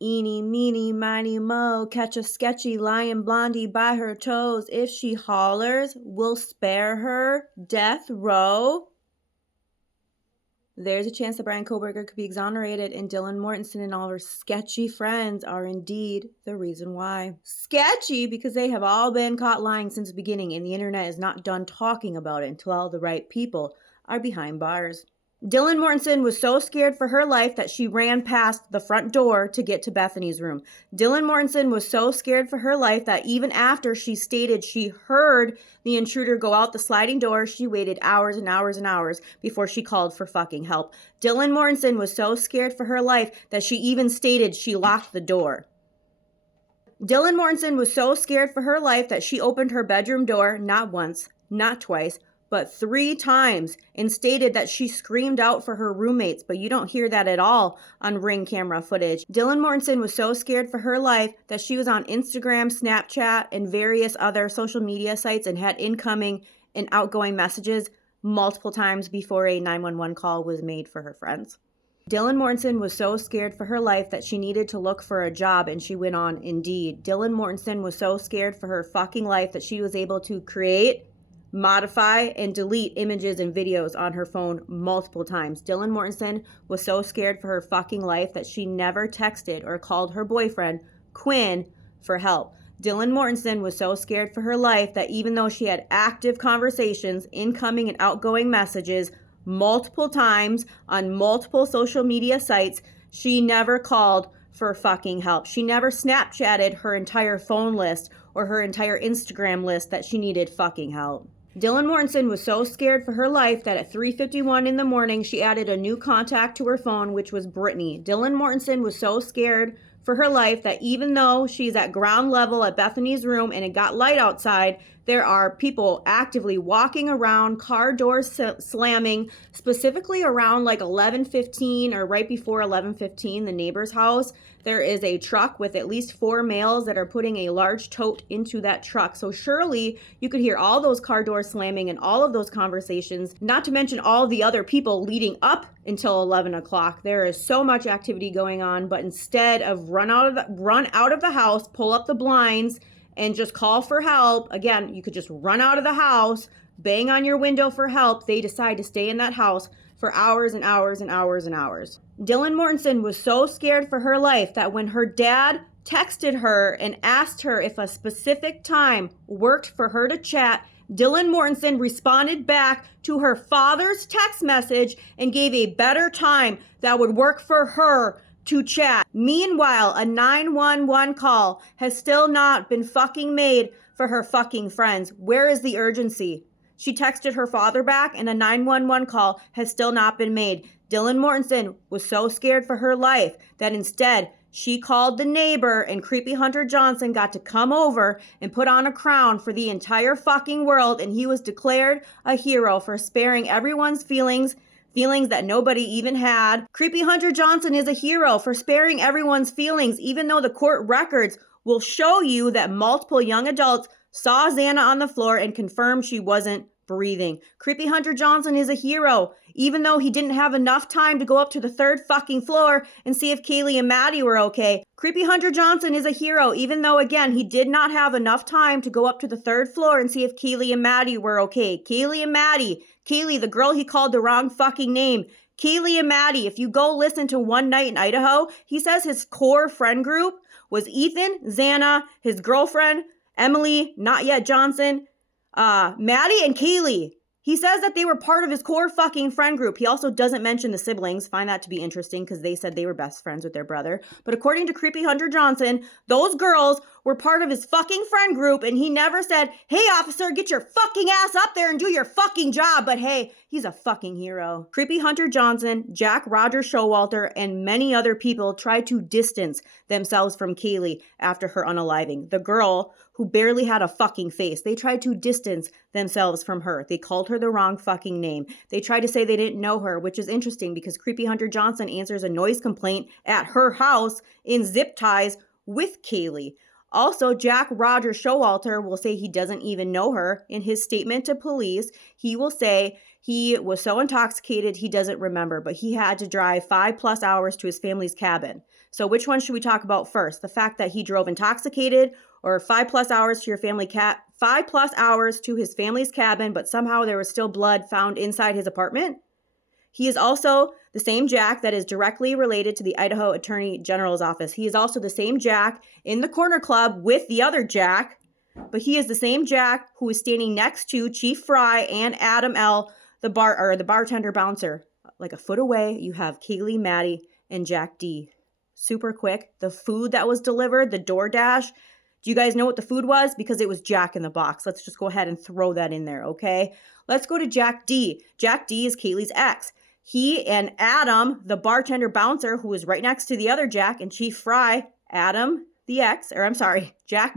Eeny, meeny, miny, mo, catch a sketchy lion blondie by her toes. If she hollers, we'll spare her death row. There's a chance that Brian Koberger could be exonerated, and Dylan Mortensen and all her sketchy friends are indeed the reason why. Sketchy because they have all been caught lying since the beginning, and the internet is not done talking about it until all the right people are behind bars. Dylan Mortensen was so scared for her life that she ran past the front door to get to Bethany's room. Dylan Mortensen was so scared for her life that even after she stated she heard the intruder go out the sliding door, she waited hours and hours and hours before she called for fucking help. Dylan Mortensen was so scared for her life that she even stated she locked the door. Dylan Mortensen was so scared for her life that she opened her bedroom door not once, not twice, but 3 times and stated that she screamed out for her roommates, but you don't hear that at all on Ring camera footage. Dylan Mortensen was so scared for her life that she was on Instagram, Snapchat, and various other social media sites and had incoming and outgoing messages multiple times before a 911 call was made for her friends. Dylan Mortensen was so scared for her life that she needed to look for a job, and she went on Indeed. Dylan Mortensen was so scared for her fucking life that she was able to create, modify, and delete images and videos on her phone multiple times. Dylan Mortensen was so scared for her fucking life that she never texted or called her boyfriend, Quinn, for help. Dylan Mortensen was so scared for her life that even though she had active conversations, incoming and outgoing messages multiple times on multiple social media sites, she never called for fucking help. She never Snapchatted her entire phone list or her entire Instagram list that she needed fucking help. Dylan Mortensen was so scared for her life that at 3:51 in the morning, she added a new contact to her phone, which was Brittany. Dylan Mortensen was so scared for her life that even though she's at ground level at Bethany's room and it got light outside, there are people actively walking around, car doors slamming, specifically around like 11:15 or right before 11:15, the neighbor's house. There is a truck with at least 4 males that are putting a large tote into that truck. So surely you could hear all those car doors slamming and all of those conversations, not to mention all the other people leading up until 11 o'clock. There is so much activity going on, but instead of run out of the house, pull up the blinds, and just call for help. Again, you could just run out of the house, bang on your window for help. They decide to stay in that house for hours and hours and hours and hours. Dylan Mortensen was so scared for her life that when her dad texted her and asked her if a specific time worked for her to chat, Dylan Mortensen responded back to her father's text message and gave a better time that would work for her to chat. Meanwhile, a 911 call has still not been fucking made for her fucking friends. Where is the urgency? She texted her father back and a 911 call has still not been made. Dylan Mortensen was so scared for her life that instead she called the neighbor, and Creepy Hunter Johnson got to come over and put on a crown for the entire fucking world, and he was declared a hero for sparing everyone's feelings that nobody even had. Creepy Hunter Johnson is a hero for sparing everyone's feelings, even though the court records will show you that multiple young adults saw Xana on the floor and confirmed she wasn't breathing. Creepy Hunter Johnson is a hero, even though he didn't have enough time to go up to the 3rd fucking floor and see if Kaylee and Maddie were okay. Creepy Hunter Johnson is a hero, even though, again, he did not have enough time to go up to the 3rd floor and see if Kaylee and Maddie were okay. Kaylee and Maddie. Kaylee, the girl he called the wrong fucking name. Kaylee and Maddie, if you go listen to One Night in Idaho, he says his core friend group was Ethan, Xana, his girlfriend, Emily, not yet Johnson, Maddie, and Kaylee. He says that they were part of his core fucking friend group. He also doesn't mention the siblings. Find that to be interesting because they said they were best friends with their brother. But according to Creepy Hunter Johnson, those girls were part of his fucking friend group, and he never said, "Hey, officer, get your fucking ass up there and do your fucking job." But hey, he's a fucking hero. Creepy Hunter Johnson, Jack Roger Showalter, and many other people tried to distance themselves from Kaylee after her unaliving. The girl who barely had a fucking face. They tried to distance themselves from her. They called her the wrong fucking name. They tried to say they didn't know her, which is interesting because Creepy Hunter Johnson answers a noise complaint at her house in zip ties with Kaylee. Also, Jack Roger Showalter will say he doesn't even know her. In his statement to police, he will say he was so intoxicated he doesn't remember, but he had to drive 5+ hours to his family's cabin. So which one should we talk about first? The fact that he drove intoxicated, or 5+ hours to 5+ hours to his family's cabin, but somehow there was still blood found inside his apartment? He is also the same Jack that is directly related to the Idaho Attorney General's office. He is also the same Jack in the corner club with the other Jack, but he is the same Jack who is standing next to Chief Fry and Adam L., the bartender bouncer. Like a foot away, you have Kaylee, Maddie, and Jack D. Super quick, the food that was delivered, the DoorDash, do you guys know what the food was? Because it was Jack in the Box. Let's just go ahead and throw that in there, okay? Let's go to Jack D. Jack D is Kaylee's ex. He and Adam, the bartender bouncer, who is right next to the other Jack, and Chief Fry, Jack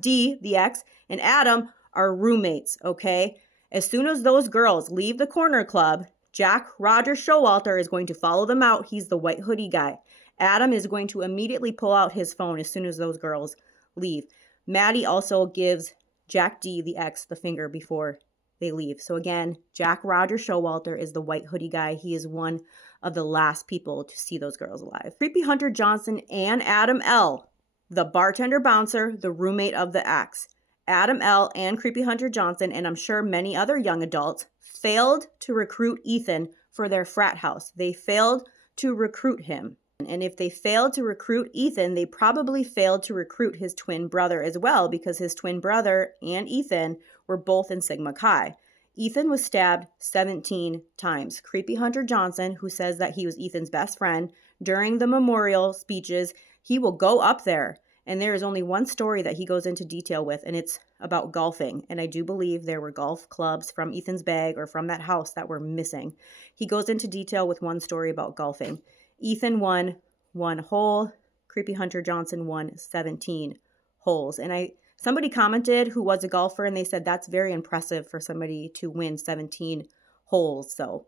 D, the ex, and Adam are roommates, okay? As soon as those girls leave the corner club, Jack Roger Showalter is going to follow them out. He's the white hoodie guy. Adam is going to immediately pull out his phone as soon as those girls leave. Maddie also gives Jack D, the ex, the finger before they leave. So again, Jack Roger Showalter is the white hoodie guy. He is one of the last people to see those girls alive. Creepy Hunter Johnson and Adam L., the bartender bouncer, the roommate of the ex. Adam L. and Creepy Hunter Johnson, and I'm sure many other young adults, failed to recruit Ethan for their frat house. They failed to recruit him. And if they failed to recruit Ethan, they probably failed to recruit his twin brother as well, because his twin brother and Ethan were both in Sigma Chi. Ethan was stabbed 17 times. Creepy Hunter Johnson, who says that he was Ethan's best friend, during the memorial speeches, he will go up there. And there is only one story that he goes into detail with, and it's about golfing. And I do believe there were golf clubs from Ethan's bag or from that house that were missing. He goes into detail with one story about golfing. Ethan won 1 hole. Creepy Hunter Johnson won 17 holes. And somebody commented who was a golfer, and they said that's very impressive for somebody to win 17 holes. So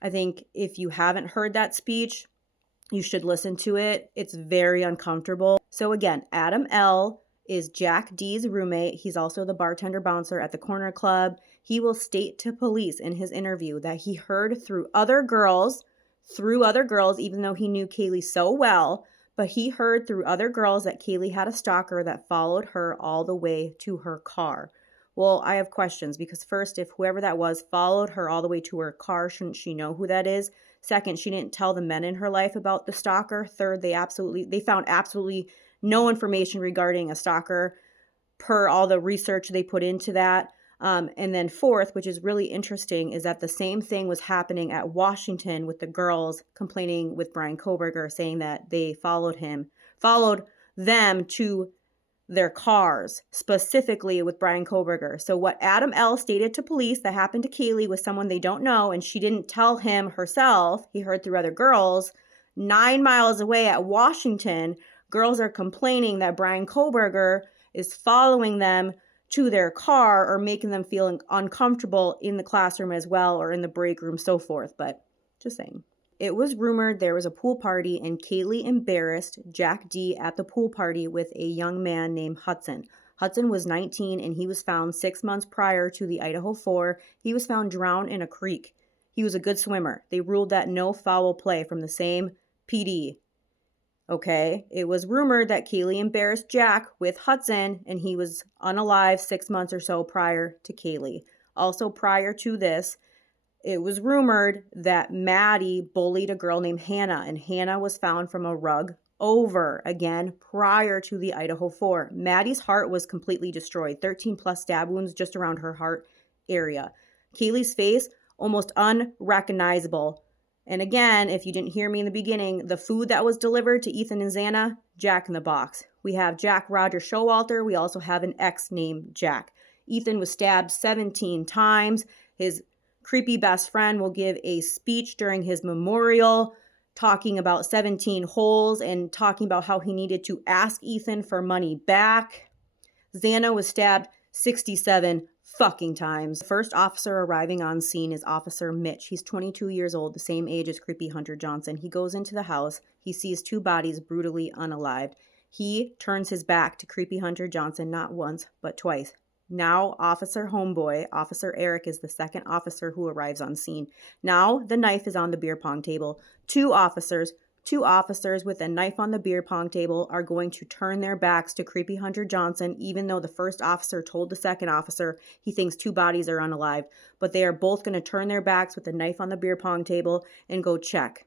I think if you haven't heard that speech, you should listen to it. It's very uncomfortable. So again, Adam L. is Jack D's roommate. He's also the bartender bouncer at the corner club. He will state to police in his interview that he heard through other girls, even though he knew Kaylee so well, but he heard through other girls that Kaylee had a stalker that followed her all the way to her car. Well, I have questions, because first, if whoever that was followed her all the way to her car, shouldn't she know who that is? Second, she didn't tell the men in her life about the stalker. Third, they found absolutely no information regarding a stalker per all the research they put into that. And then fourth, which is really interesting, is that the same thing was happening at Washington with the girls complaining with Brian Koberger, saying that they followed them to their cars, specifically with Brian Koberger. So what Adam L. stated to police that happened to Kaylee was someone they don't know, and she didn't tell him herself. He heard through other girls. 9 miles away at Washington, girls are complaining that Brian Koberger is following them to their car or making them feel uncomfortable in the classroom as well, or in the break room, so forth. But just saying. It was rumored there was a pool party, and Kaylee embarrassed Jack D at the pool party with a young man named Hudson. Hudson was 19, and he was found 6 months prior to the Idaho4. He was found drowned in a creek. He was a good swimmer. They ruled that no foul play from the same PD. Okay, it was rumored that Kaylee embarrassed Jack with Hudson, and he was unalive 6 months or so prior to Kaylee. Also prior to this, it was rumored that Maddie bullied a girl named Hannah, and Hannah was found from a rug over, again, prior to the Idaho4. Maddie's heart was completely destroyed, 13 plus stab wounds just around her heart area. Kaylee's face, almost unrecognizable. And again, if you didn't hear me in the beginning, the food that was delivered to Ethan and Xana, Jack in the Box. We have Jack Roger Showalter. We also have an ex named Jack. Ethan was stabbed 17 times. His creepy best friend will give a speech during his memorial talking about 17 holes and talking about how he needed to ask Ethan for money back. Xana was stabbed 67 fucking times. The first officer arriving on scene is Officer Mitch. He's 22 years old, the same age as Creepy Hunter Johnson. He goes into the house. He sees 2 bodies brutally unalived. He turns his back to Creepy Hunter Johnson not once, but twice. Now, Officer Homeboy, Officer Eric, is the second officer who arrives on scene. Now, the knife is on the beer pong table. 2 officers, Two officers with a knife on the beer pong table are going to turn their backs to creepy Hunter Johnson, even though the first officer told the second officer he thinks two bodies are unalive. But they are both going to turn their backs with a knife on the beer pong table and go check.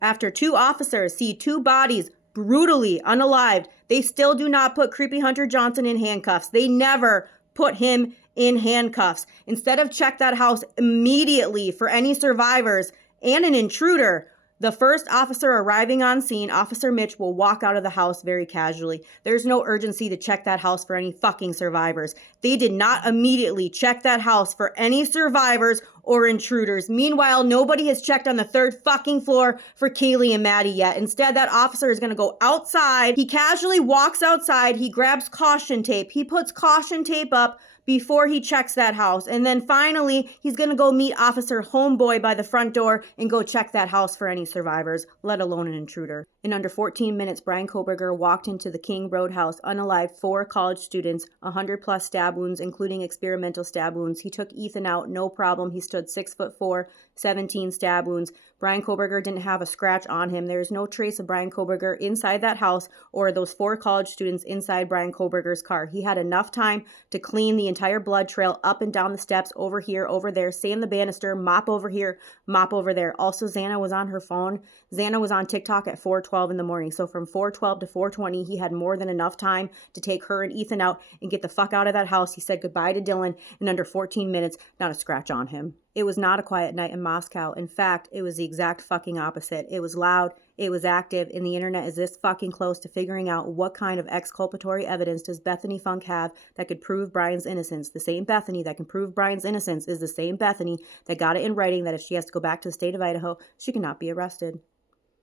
After two officers see two bodies brutally unalived, they still do not put creepy Hunter Johnson in handcuffs. They never put him in handcuffs. Instead of check that house immediately for any survivors and an intruder, the first officer arriving on scene, Officer Mitch, will walk out of the house very casually. There's no urgency to check that house for any fucking survivors. They did not immediately check that house for any survivors or intruders. Meanwhile, nobody has checked on the third fucking floor for Kaylee and Maddie yet. Instead, that officer is going to go outside. He casually walks outside. He grabs caution tape. He puts caution tape up before he checks that house. And then finally, he's going to go meet Officer Homeboy by the front door and go check that house for any survivors, let alone an intruder. In under 14 minutes, Bryan Kohberger walked into the King Roadhouse, unalived 4 college students, 100 plus stab wounds, including experimental stab wounds. He took Ethan out, no problem. He stood 6'4", 17 stab wounds. Bryan Kohberger didn't have a scratch on him. There is no trace of Bryan Kohberger inside that house or those 4 college students inside Bryan Kohberger's car. He had enough time to clean the entire blood trail up and down the steps, over here, over there, sand the banister, mop over here, mop over there. Also, Xana was on her phone. Xana was on TikTok at 4:12 in the morning. So from 4:12 to 4:20, he had more than enough time to take her and Ethan out and get the fuck out of that house. He said goodbye to Dylan in under 14 minutes, not a scratch on him. It was not a quiet night in Moscow. In fact, it was the exact fucking opposite. It was loud, it was active, and the internet is this fucking close to figuring out what kind of exculpatory evidence does Bethany Funk have that could prove Brian's innocence. The same Bethany that can prove Brian's innocence is the same Bethany that got it in writing that if she has to go back to the state of Idaho, she cannot be arrested.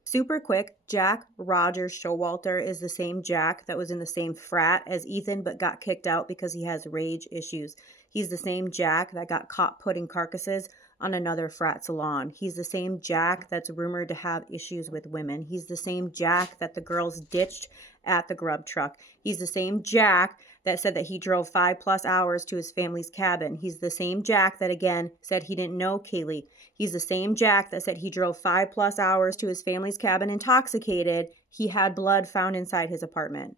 Super quick, Jack Rogers Showalter is the same Jack that was in the same frat as Ethan but got kicked out because he has rage issues. He's the same Jack that got caught putting carcasses on another frat salon. He's the same Jack that's rumored to have issues with women. He's the same Jack that the girls ditched at the grub truck. He's the same Jack that said that he drove 5+ hours to his family's cabin. He's the same Jack that, again, said he didn't know Kaylee. He's the same Jack that said he drove 5+ hours to his family's cabin intoxicated. He had blood found inside his apartment.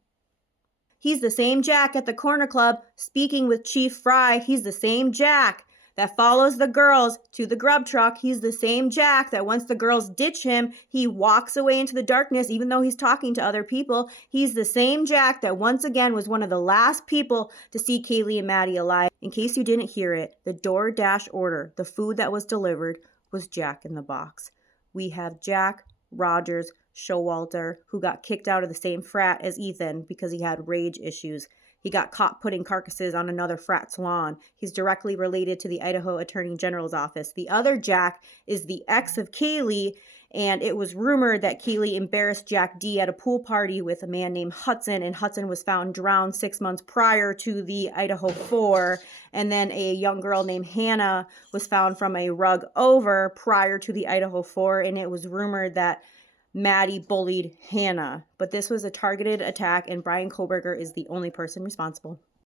He's the same Jack at the corner club speaking with Chief Fry. He's the same Jack that follows the girls to the grub truck. He's the same Jack that once the girls ditch him, he walks away into the darkness even though he's talking to other people. He's the same Jack that once again was one of the last people to see Kaylee and Maddie alive. In case you didn't hear it, the DoorDash order, the food that was delivered, was Jack in the Box. We have Jack Rogers Showalter, who got kicked out of the same frat as Ethan because he had rage issues. He got caught putting carcasses on another frat's lawn. He's directly related to the Idaho Attorney General's office. The other Jack is the ex of Kaylee, and it was rumored that Kaylee embarrassed Jack D at a pool party with a man named Hudson, and Hudson was found drowned 6 months prior to the Idaho4, and then a young girl named Hannah was found from a rug over prior to the Idaho4, and it was rumored that Maddie bullied Hannah. But this was a targeted attack, and Bryan Kohberger is the only person responsible.